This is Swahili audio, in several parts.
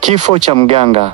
Kifo cha mganga.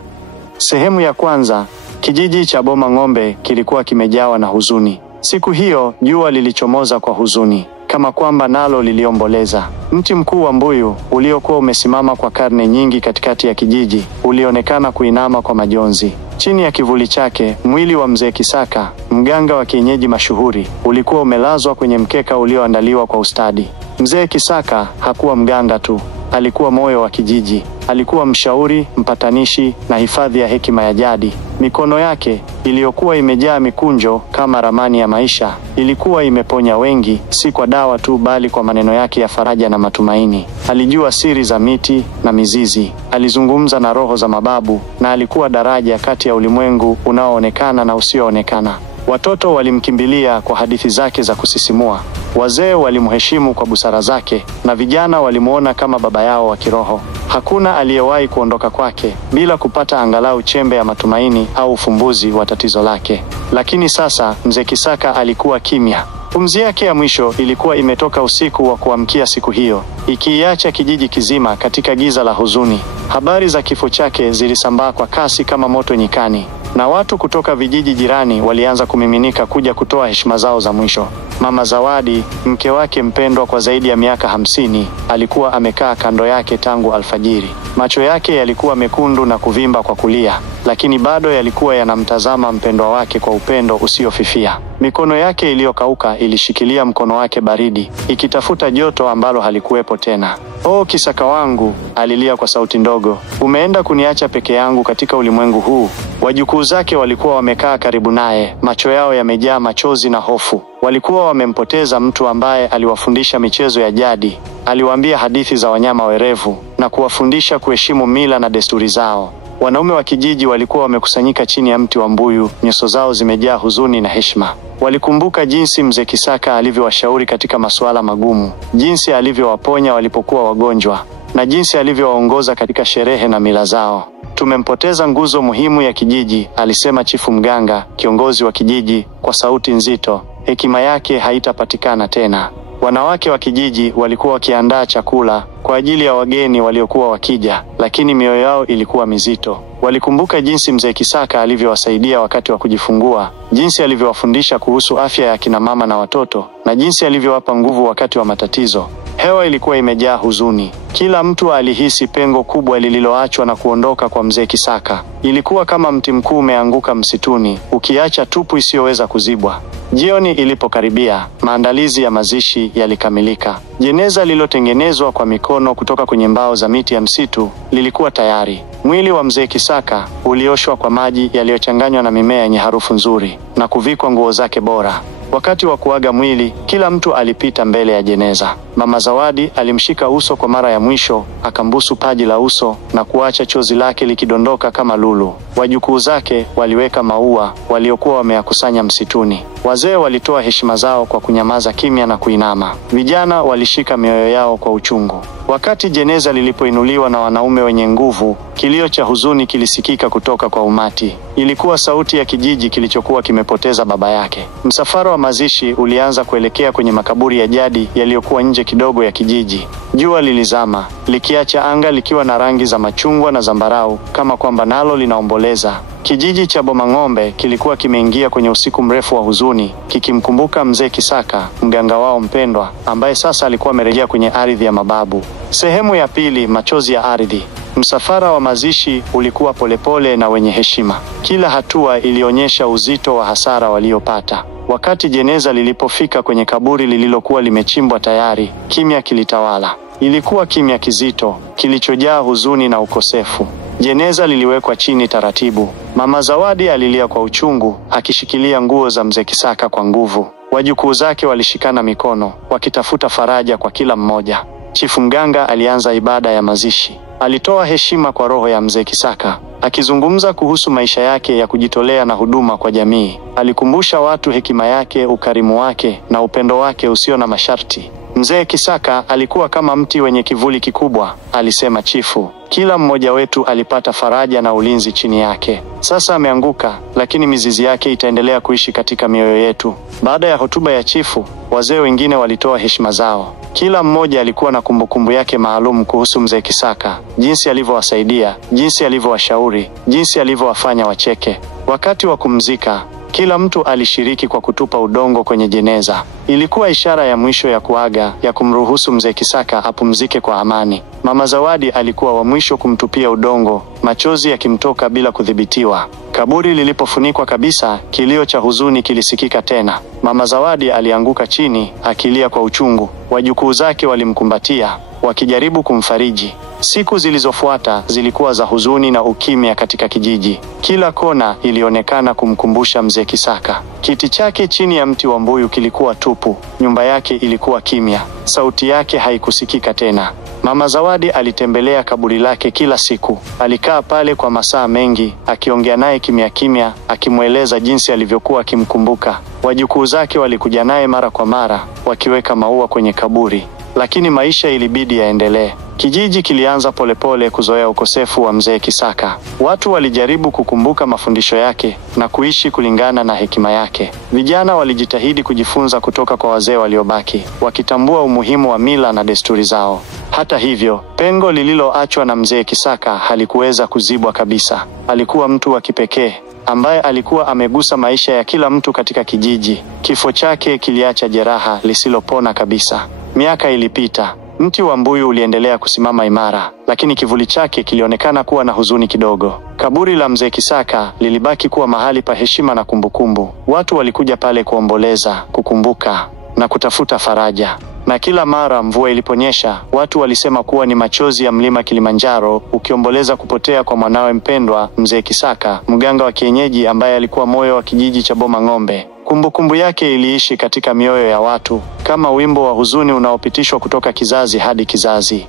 Sehemu ya kwanza. Kijiji cha Boma Ng'ombe kilikuwa kimejawa na huzuni. Siku hiyo jua lilichomoza kwa huzuni, kama kwamba nalo liliomboleza. Mti mkuu wa mbuyu uliokuwa umesimama kwa karne nyingi katikati ya kijiji ulionekana kuinama kwa majonzi. Chini ya kivuli chake, mwili wa mzee Kisaka, mganga wa kienyeji mashuhuri, ulikuwa umelazwa kwenye mkeka ulioandaliwa kwa ustadi. Mzee Kisaka hakuwa mganga tu, alikuwa moyo wa kijiji. Alikuwa mshauri, mpatanishi na hifadhi ya hekima ya jadi. Mikono yake iliyokuwa imejaa mikunjo kama ramani ya maisha ilikuwa imeponya wengi, si kwa dawa tu bali kwa maneno yake ya faraja na matumaini. Alijua siri za miti na mizizi, alizungumza na roho za mababu, na alikuwa daraja kati ya ulimwengu unaoonekana na usioonekana. Watoto walimkimbilia kwa hadithi zake za kusisimua. Wazee walimheshimu kwa busara zake, na vijana walimuona kama baba yao wa kiroho. Hakuna aliyewahi kuondoka kwake bila kupata angalau chembe ya matumaini au ufumbuzi wa tatizo lake. Lakini sasa mzee Kisaka alikuwa kimya. Pumzi yake ya mwisho ilikuwa imetoka usiku wa kuamkia siku hiyo, ikiacha kijiji kizima katika giza la huzuni. Habari za kifo chake zilisambaa kwa kasi kama moto nyikani, na watu kutoka vijiji jirani walianza kumiminika kuja kutoa heshima zao za mwisho. Mama Zawadi, mke wake mpendwa kwa zaidi ya miaka 50, alikuwa amekaa kando yake tangu alfajiri. Macho yake yalikuwa mekundu na kuvimba kwa kulia, lakini bado yalikuwa yanamtazama mpendwa wake kwa upendo usiofifia. Mikono yake iliyokauka ilishikilia mkono wake baridi, ikitafuta joto ambalo halikuwepo tena. "Oh Kisaka wangu," alilia kwa sauti ndogo, "umeenda kuniacha peke yangu katika ulimwengu huu." Wajukuu zake walikuwa wamekaa karibu naye, macho yao yamejaa machozi na hofu. Walikuwa wamempoteza mtu ambaye aliwafundisha michezo ya jadi, aliwaambia hadithi za wanyama werevu na kuwafundisha kuheshimu mila na desturi zao. Wanaume wa kijiji walikuwa wamekusanyika chini ya mti wa mbuyu, nyuso zao zimejaa huzuni na heshima. Walikumbuka jinsi mzee Kisaka alivyowashauri katika masuala magumu, jinsi alivyowaponya walipokuwa wagonjwa, na jinsi alivyowaongoza katika sherehe na mila zao. "Tumempoteza nguzo muhimu ya kijiji," alisema chifu mganga, kiongozi wa kijiji, kwa sauti nzito. "Hekima yake haitapatikana tena." Wanawake wa kijiji walikuwa wakiandaa chakula kwa ajili ya wageni waliokuwa wakija, lakini mioyo yao ilikuwa mizito. Walikumbuka jinsi mzee Kisaka alivyowasaidia wakati wa kujifungua, jinsi alivyowafundisha kuhusu afya ya kina mama na watoto, na jinsi alivyowapa nguvu wakati wa matatizo. Hewa ilikuwa imejaa huzuni. Kila mtu alihisi pengo kubwa lililoachwa na kuondoka kwa mzee Kisaka. Ilikuwa kama mti mkuu umeanguka msituni, ukiacha tupu isiyoweza kuzibwa. Jioni ilipokaribia, maandalizi ya mazishi yalikamilika. Jeneza lililotengenezwa kwa mikono kutoka kwenye mbao za miti ya msitu lilikuwa tayari. Mwili wa mzee Kisaka ulioshwa kwa maji yaliyochanganywa na mimea yenye harufu nzuri na kuvikwa nguo zake bora. Wakati wa kuaga mwili, kila mtu alipita mbele ya jeneza. Mama Zawadi alimshika uso kwa mara ya mwisho, akambusu paji la uso na kuacha chozi lake likidondoka kama lulu. Wajukuu zake waliweka maua waliokuwa wameyakusanya msituni. Wazee walitoa heshima zao kwa kunyamaza kimya na kuinama. Vijana walishika mioyo yao kwa uchungu. Wakati jeneza lilipoinuliwa na wanaume wenye nguvu, kilio cha huzuni kilisikika kutoka kwa umati. Ilikuwa sauti ya kijiji kilichokuwa kimepoteza baba yake. Msafara wa mazishi ulianza kuelekea kwenye makaburi ya jadi yaliyokuwa nje kidogo ya kijiji. Jua lilizama, likiacha anga likiwa na rangi za machungwa na zambarau, kama kwamba nalo linaomboleza. Kijiji cha Boma Ng'ombe kilikuwa kimeingia kwenye usiku mrefu wa huzuni, kikimkumbuka mzee Kisaka, mganga wao mpendwa, ambaye sasa alikuwa amerejea kwenye ardhi ya mababu. Sehemu ya pili, machozi ya ardhi. Msafara wa mazishi ulikuwa polepole na wenye heshima. Kila hatua ilionyesha uzito wa hasara waliopata. Wakati jeneza lilipofika kwenye kaburi lililokuwa limechimbwa tayari, kimya kilitawala. Ilikuwa kimya kizito, kilichojaa huzuni na ukosefu. Jeneza liliwekwa chini taratibu. Mama Zawadi alilia kwa uchungu, akishikilia nguo za mzee Kisaka kwa nguvu. Wajukuu zake walishikana mikono, wakitafuta faraja kwa kila mmoja. Chifu mganga alianza ibada ya mazishi. Alitoa heshima kwa roho ya mzee Kisaka, akizungumza kuhusu maisha yake ya kujitolea na huduma kwa jamii. Alikumbusha watu hekima yake, ukarimu wake na upendo wake usio na masharti. Mzee Kisaka alikuwa kama mti wenye kivuli kikubwa, alisema chifu. Kila mmoja wetu alipata faraja na ulinzi chini yake. Sasa ameanguka, lakini mizizi yake itaendelea kuishi katika mioyo yetu. Baada ya hotuba ya chifu, wazee wengine walitoa heshima zao. Kila mmoja alikuwa na kumbukumbu yake maalum kuhusu Mzee Kisaka, jinsi alivyowasaidia, jinsi alivyowashauri, jinsi alivyowafanya wacheke. Wakati wa kumzika, kila mtu alishiriki kwa kutupa udongo kwenye jeneza. Ilikuwa ishara ya mwisho ya kuaga, ya kumruhusu Mzee Kisaka apumzike kwa amani. Mama Zawadi alikuwa wa mwisho kumtupia udongo, machozi yakimtoka bila kudhibitiwa. Kaburi lilipofunikwa kabisa, kilio cha huzuni kilisikika tena. Mama Zawadi alianguka chini, akilia kwa uchungu. Wajukuu zake walimkumbatia, wakijaribu kumfariji. Siku zilizofuata zilikuwa za huzuni na ukimya katika kijiji. Kila kona ilionekana kumkumbusha Mzee Kisaka. Kiti chake chini ya mti wa mbuyu kilikuwa tupu. Nyumba yake ilikuwa kimya. Sauti yake haikusikika tena. Mama Zawadi alitembelea kaburi lake kila siku. Alikaa pale kwa masaa mengi, akiongea naye kimya kimya, akimweleza jinsi alivyokuwa akimkumbuka. Wajukuu zake walikuja naye mara kwa mara, wakiweka maua kwenye kaburi. Lakini maisha ilibidi yaendelee. Kijiji kilianza polepole kuzoea ukosefu wa Mzee Kisaka. Watu walijaribu kukumbuka mafundisho yake na kuishi kulingana na hekima yake. Vijana walijitahidi kujifunza kutoka kwa wazee waliobaki, wakitambua umuhimu wa mila na desturi zao. Hata hivyo, pengo lililoachwa na Mzee Kisaka halikuweza kuzibwa kabisa. Alikuwa mtu wa kipekee ambaye alikuwa amegusa maisha ya kila mtu katika kijiji. Kifo chake kiliacha jeraha lisilopona kabisa. Miaka ilipita. Mti wa mbuyu uliendelea kusimama imara, lakini kivuli chake kilionekana kuwa na huzuni kidogo. Kaburi la Mzee Kisaka lilibaki kuwa mahali pa heshima na kumbukumbu. Watu walikuja pale kuomboleza, kukumbuka na kutafuta faraja. Na kila mara mvua iliponyesha, watu walisema kuwa ni machozi ya mlima Kilimanjaro ukiomboleza kupotea kwa mwanawe mpendwa, Mzee Kisaka, mganga wa kienyeji ambaye alikuwa moyo wa kijiji cha Boma Ng'ombe. Kumbukumbu yake iliishi katika mioyo ya watu, kama wimbo wa huzuni unaopitishwa kutoka kizazi hadi kizazi.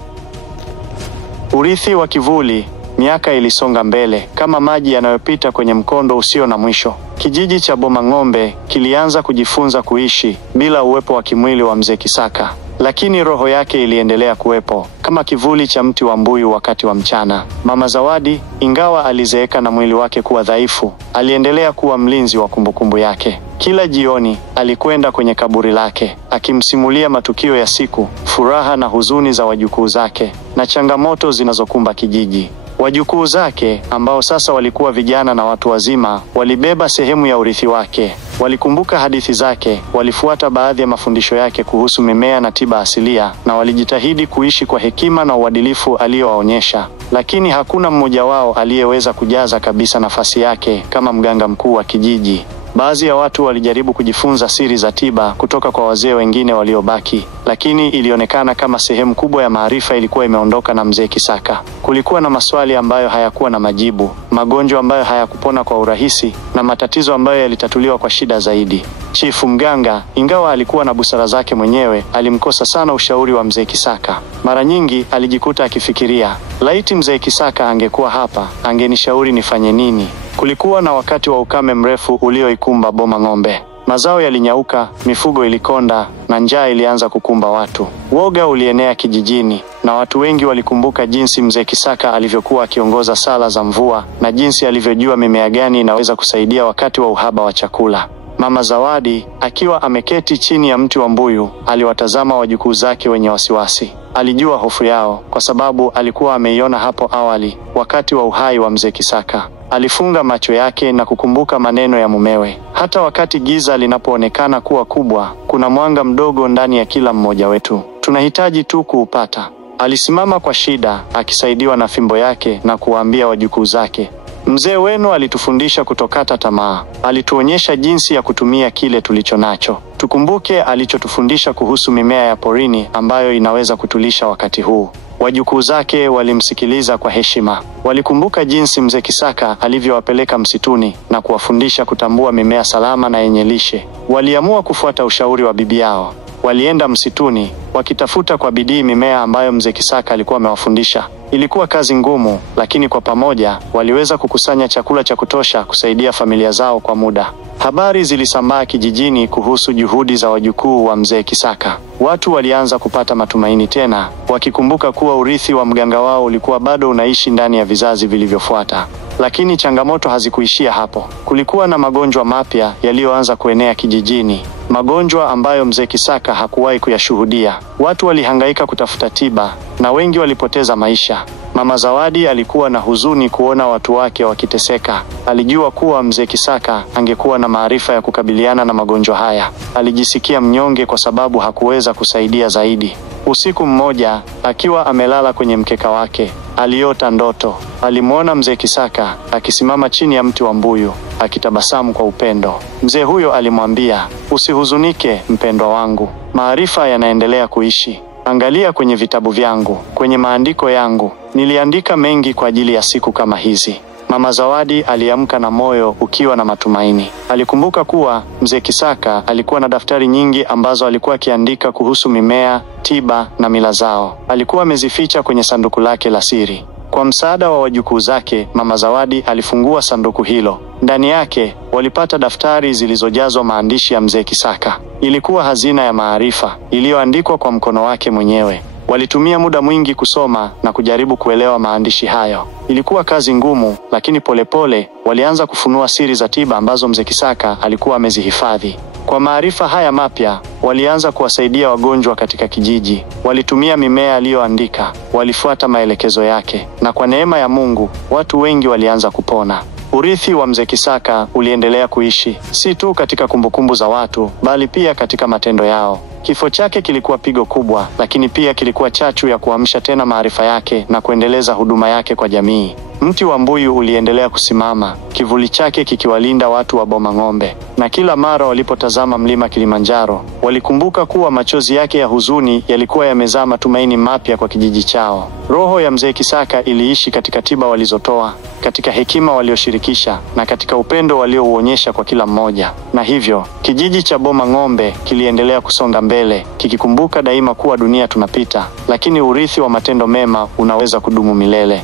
Urithi wa kivuli. Miaka ilisonga mbele, kama maji yanayopita kwenye mkondo usio na mwisho. Kijiji cha Boma Ng'ombe kilianza kujifunza kuishi bila uwepo wa kimwili wa Mzee Kisaka. Lakini roho yake iliendelea kuwepo, kama kivuli cha mti wa mbuyu wakati wa mchana. Mama Zawadi, ingawa alizeeka na mwili wake kuwa dhaifu, aliendelea kuwa mlinzi wa kumbukumbu yake. Kila jioni, alikwenda kwenye kaburi lake, akimsimulia matukio ya siku, furaha na huzuni za wajukuu zake, na changamoto zinazokumba kijiji. Wajukuu zake, ambao sasa walikuwa vijana na watu wazima, walibeba sehemu ya urithi wake. Walikumbuka hadithi zake, walifuata baadhi ya mafundisho yake kuhusu mimea na tiba asilia, na walijitahidi kuishi kwa hekima na uadilifu aliyowaonyesha. Lakini hakuna mmoja wao aliyeweza kujaza kabisa nafasi yake kama mganga mkuu wa kijiji. Baadhi ya watu walijaribu kujifunza siri za tiba kutoka kwa wazee wengine waliobaki, lakini ilionekana kama sehemu kubwa ya maarifa ilikuwa imeondoka na Mzee Kisaka. Kulikuwa na maswali ambayo hayakuwa na majibu, magonjwa ambayo hayakupona kwa urahisi, na matatizo ambayo yalitatuliwa kwa shida zaidi. Chifu mganga, ingawa alikuwa na busara zake mwenyewe, alimkosa sana ushauri wa Mzee Kisaka. Mara nyingi alijikuta akifikiria, laiti Mzee Kisaka angekuwa hapa, angenishauri nifanye nini. Kulikuwa na wakati wa ukame mrefu ulioikumba Boma Ng'ombe. Mazao yalinyauka, mifugo ilikonda, na njaa ilianza kukumba watu. Woga ulienea kijijini, na watu wengi walikumbuka jinsi Mzee Kisaka alivyokuwa akiongoza sala za mvua, na jinsi alivyojua mimea gani inaweza kusaidia wakati wa uhaba wa chakula. Mama Zawadi, akiwa ameketi chini ya mti wa mbuyu, aliwatazama wajukuu zake wenye wasiwasi. Alijua hofu yao, kwa sababu alikuwa ameiona hapo awali, wakati wa uhai wa Mzee Kisaka. Alifunga macho yake na kukumbuka maneno ya mumewe. Hata wakati giza linapoonekana kuwa kubwa, kuna mwanga mdogo ndani ya kila mmoja wetu. Tunahitaji tu kuupata. Alisimama kwa shida, akisaidiwa na fimbo yake, na kuwaambia wajukuu zake, mzee wenu alitufundisha kutokata tamaa. Alituonyesha jinsi ya kutumia kile tulicho nacho. Tukumbuke alichotufundisha kuhusu mimea ya porini ambayo inaweza kutulisha wakati huu. Wajukuu zake walimsikiliza kwa heshima. Walikumbuka jinsi Mzee Kisaka alivyowapeleka msituni na kuwafundisha kutambua mimea salama na yenye lishe. Waliamua kufuata ushauri wa bibi yao. Walienda msituni, wakitafuta kwa bidii mimea ambayo mzee Kisaka alikuwa amewafundisha. Ilikuwa kazi ngumu, lakini kwa pamoja waliweza kukusanya chakula cha kutosha kusaidia familia zao kwa muda. Habari zilisambaa kijijini kuhusu juhudi za wajukuu wa mzee Kisaka. Watu walianza kupata matumaini tena, wakikumbuka kuwa urithi wa mganga wao ulikuwa bado unaishi ndani ya vizazi vilivyofuata. Lakini changamoto hazikuishia hapo. Kulikuwa na magonjwa mapya yaliyoanza kuenea kijijini, magonjwa ambayo mzee Kisaka hakuwahi kuyashuhudia. Watu walihangaika kutafuta tiba na wengi walipoteza maisha. Mama Zawadi alikuwa na huzuni kuona watu wake wakiteseka. Alijua kuwa mzee Kisaka angekuwa na maarifa ya kukabiliana na magonjwa haya. Alijisikia mnyonge kwa sababu hakuweza kusaidia zaidi. Usiku mmoja, akiwa amelala kwenye mkeka wake, aliota ndoto. Alimwona mzee Kisaka akisimama chini ya mti wa mbuyu, akitabasamu kwa upendo. Mzee huyo alimwambia, "Usihuzunike mpendwa wangu, maarifa yanaendelea kuishi. Angalia kwenye vitabu vyangu, kwenye maandiko yangu, niliandika mengi kwa ajili ya siku kama hizi." Mama Zawadi aliamka na moyo ukiwa na matumaini. Alikumbuka kuwa mzee Kisaka alikuwa na daftari nyingi ambazo alikuwa akiandika kuhusu mimea, tiba na mila zao. Alikuwa amezificha kwenye sanduku lake la siri. Kwa msaada wa wajukuu zake, Mama Zawadi alifungua sanduku hilo. Ndani yake walipata daftari zilizojazwa maandishi ya mzee Kisaka. Ilikuwa hazina ya maarifa iliyoandikwa kwa mkono wake mwenyewe. Walitumia muda mwingi kusoma na kujaribu kuelewa maandishi hayo. Ilikuwa kazi ngumu, lakini polepole walianza kufunua siri za tiba ambazo mzee Kisaka alikuwa amezihifadhi. Kwa maarifa haya mapya, walianza kuwasaidia wagonjwa katika kijiji. Walitumia mimea aliyoandika, walifuata maelekezo yake, na kwa neema ya Mungu, watu wengi walianza kupona. Urithi wa mzee Kisaka uliendelea kuishi, si tu katika kumbukumbu za watu, bali pia katika matendo yao. Kifo chake kilikuwa pigo kubwa, lakini pia kilikuwa chachu ya kuamsha tena maarifa yake na kuendeleza huduma yake kwa jamii. Mti wa mbuyu uliendelea kusimama, kivuli chake kikiwalinda watu wa Boma Ng'ombe. Na kila mara walipotazama mlima Kilimanjaro, walikumbuka kuwa machozi yake ya huzuni yalikuwa yamezaa matumaini mapya kwa kijiji chao. Roho ya mzee Kisaka iliishi katika tiba walizotoa, katika hekima walioshirikisha, na katika upendo waliouonyesha kwa kila mmoja. Na hivyo, kijiji cha Boma Ng'ombe kiliendelea kusonga mbele, kikikumbuka daima kuwa dunia tunapita, lakini urithi wa matendo mema unaweza kudumu milele.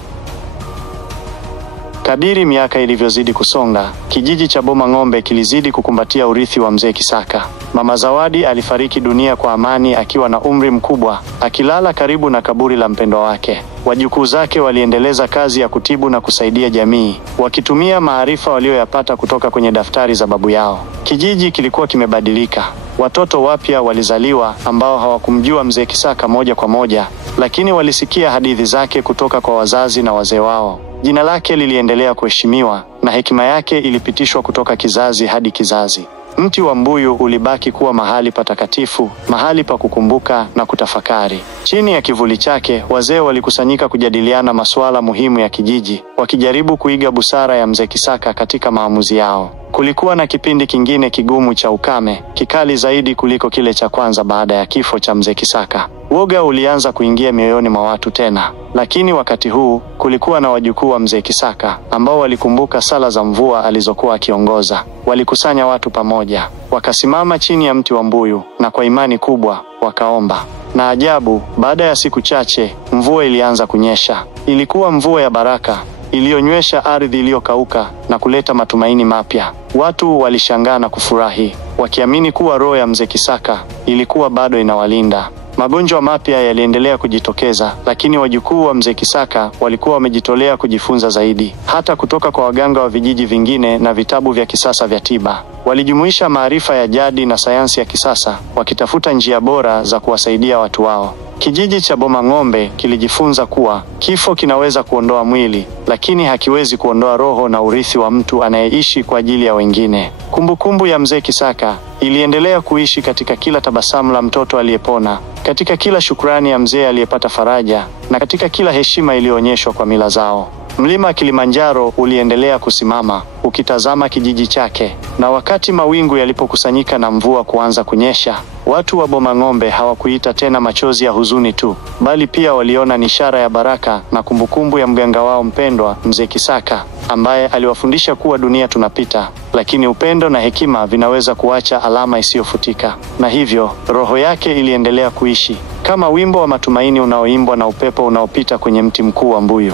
Kadiri miaka ilivyozidi kusonga, kijiji cha Boma Ng'ombe kilizidi kukumbatia urithi wa mzee Kisaka. Mama Zawadi alifariki dunia kwa amani akiwa na umri mkubwa, akilala karibu na kaburi la mpendwa wake. Wajukuu zake waliendeleza kazi ya kutibu na kusaidia jamii, wakitumia maarifa walioyapata kutoka kwenye daftari za babu yao. Kijiji kilikuwa kimebadilika. Watoto wapya walizaliwa ambao hawakumjua mzee Kisaka moja kwa moja, lakini walisikia hadithi zake kutoka kwa wazazi na wazee wao. Jina lake liliendelea kuheshimiwa na hekima yake ilipitishwa kutoka kizazi hadi kizazi. Mti wa mbuyu ulibaki kuwa mahali patakatifu, mahali pa kukumbuka na kutafakari. Chini ya kivuli chake, wazee walikusanyika kujadiliana masuala muhimu ya kijiji, wakijaribu kuiga busara ya mzee Kisaka katika maamuzi yao. Kulikuwa na kipindi kingine kigumu cha ukame, kikali zaidi kuliko kile cha kwanza baada ya kifo cha mzee Kisaka. Woga ulianza kuingia mioyoni mwa watu tena, lakini wakati huu kulikuwa na wajukuu wa mzee Kisaka ambao walikumbuka sala za mvua alizokuwa akiongoza. Walikusanya watu pamoja, wakasimama chini ya mti wa mbuyu na kwa imani kubwa wakaomba. Na ajabu, baada ya siku chache, mvua ilianza kunyesha. Ilikuwa mvua ya baraka, iliyonywesha ardhi iliyokauka na kuleta matumaini mapya. Watu walishangaa na kufurahi, wakiamini kuwa roho ya mzee Kisaka ilikuwa bado inawalinda. Magonjwa mapya yaliendelea kujitokeza, lakini wajukuu wa mzee Kisaka walikuwa wamejitolea kujifunza zaidi, hata kutoka kwa waganga wa vijiji vingine na vitabu vya kisasa vya tiba. Walijumuisha maarifa ya jadi na sayansi ya kisasa, wakitafuta njia bora za kuwasaidia watu wao. Kijiji cha Boma Ng'ombe kilijifunza kuwa kifo kinaweza kuondoa mwili, lakini hakiwezi kuondoa roho na urithi wa mtu anayeishi kwa ajili ya wengine. Kumbukumbu ya mzee Kisaka iliendelea kuishi katika kila tabasamu la mtoto aliyepona, katika kila shukrani ya mzee aliyepata faraja, na katika kila heshima iliyoonyeshwa kwa mila zao. Mlima Kilimanjaro uliendelea kusimama, ukitazama kijiji chake. Na wakati mawingu yalipokusanyika na mvua kuanza kunyesha, watu wa Bomang'ombe hawakuita tena machozi ya huzuni tu, bali pia waliona ni ishara ya baraka na kumbukumbu ya mganga wao mpendwa, Mzee Kisaka, ambaye aliwafundisha kuwa dunia tunapita, lakini upendo na hekima vinaweza kuacha alama isiyofutika. Na hivyo, roho yake iliendelea kuishi, kama wimbo wa matumaini unaoimbwa na upepo unaopita kwenye mti mkuu wa mbuyu.